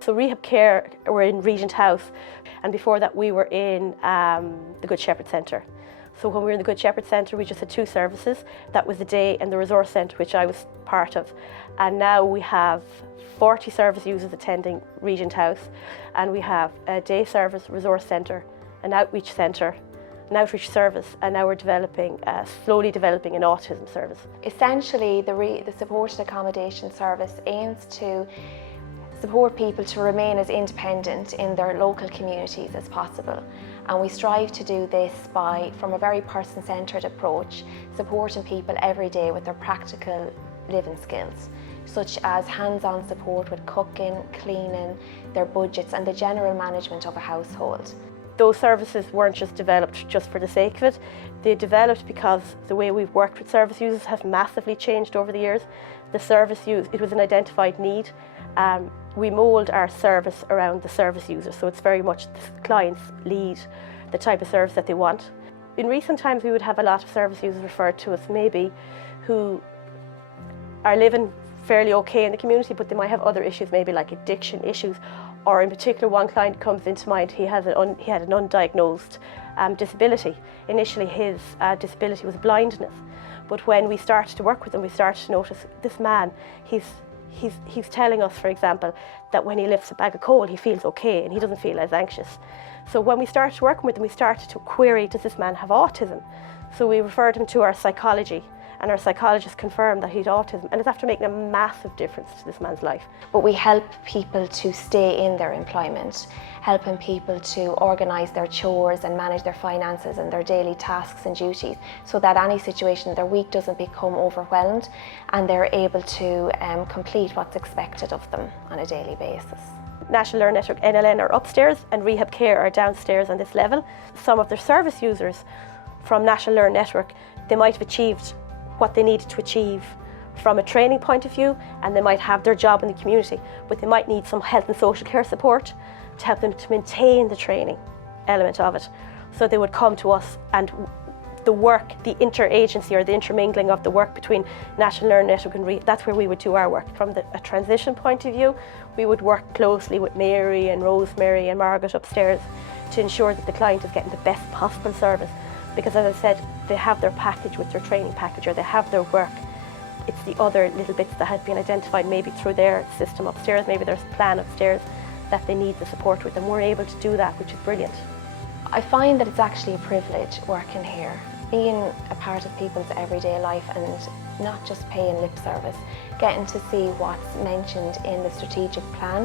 So Rehab Care, we're in Regent House, and before that we were in the Good Shepherd Centre. So when we were in the Good Shepherd Centre, we just had 2 services. That was the day and the resource centre, which I was part of. And now we have 40 service users attending Regent House, and we have a day service resource centre, an outreach centre, an outreach service, and now we're slowly developing an autism service. Essentially, the supported accommodation service aims to support people to remain as independent in their local communities as possible. And we strive to do this from a very person-centred approach, supporting people every day with their practical living skills, such as hands-on support with cooking, cleaning, their budgets and the general management of a household. Those services weren't just developed just for the sake of it. They developed because the way we've worked with service users has massively changed over the years. It was an identified need. We mould our service around the service user, so it's very much the clients lead the type of service that they want. In recent times we would have a lot of service users referred to us maybe who are living fairly okay in the community, but they might have other issues, maybe like addiction issues, or in particular one client comes into mind, he had an undiagnosed disability. Initially his disability was blindness, but when we started to work with him we started to notice this man, he's telling us, for example, that when he lifts a bag of coal he feels okay and he doesn't feel as anxious. So when we started working with him we started to query, does this man have autism? So we referred him to our psychology, and our psychologist confirmed that he had autism, and it's after making a massive difference to this man's life. But we help people to stay in their employment, helping people to organise their chores and manage their finances and their daily tasks and duties, so that any situation in their week doesn't become overwhelmed and they're able to complete what's expected of them on a daily basis. National Learning Network, NLN, are upstairs and Rehab Care are downstairs on this level. Some of their service users from National Learning Network, they might have achieved what they needed to achieve from a training point of view, and they might have their job in the community, but they might need some health and social care support to help them to maintain the training element of it. So they would come to us, and the work, the interagency or the intermingling of the work between National Learning Network and that's where we would do our work. From a transition point of view, we would work closely with Mary and Rosemary and Margaret upstairs to ensure that the client is getting the best possible service. Because as I said, they have their package with their training package, or they have their work. It's the other little bits that have been identified maybe through their system upstairs, maybe there's a plan upstairs that they need the support with, and we're able to do that, which is brilliant. I find that it's actually a privilege working here, being a part of people's everyday life and not just paying lip service, getting to see what's mentioned in the strategic plan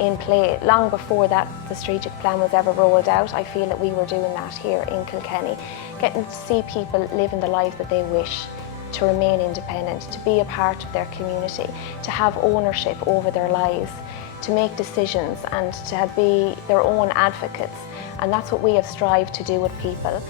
in play. Long before that the strategic plan was ever rolled out, I feel that we were doing that here in Kilkenny, getting to see people living the lives that they wish, to remain independent, to be a part of their community, to have ownership over their lives, to make decisions and to be their own advocates. And that's what we have strived to do with people.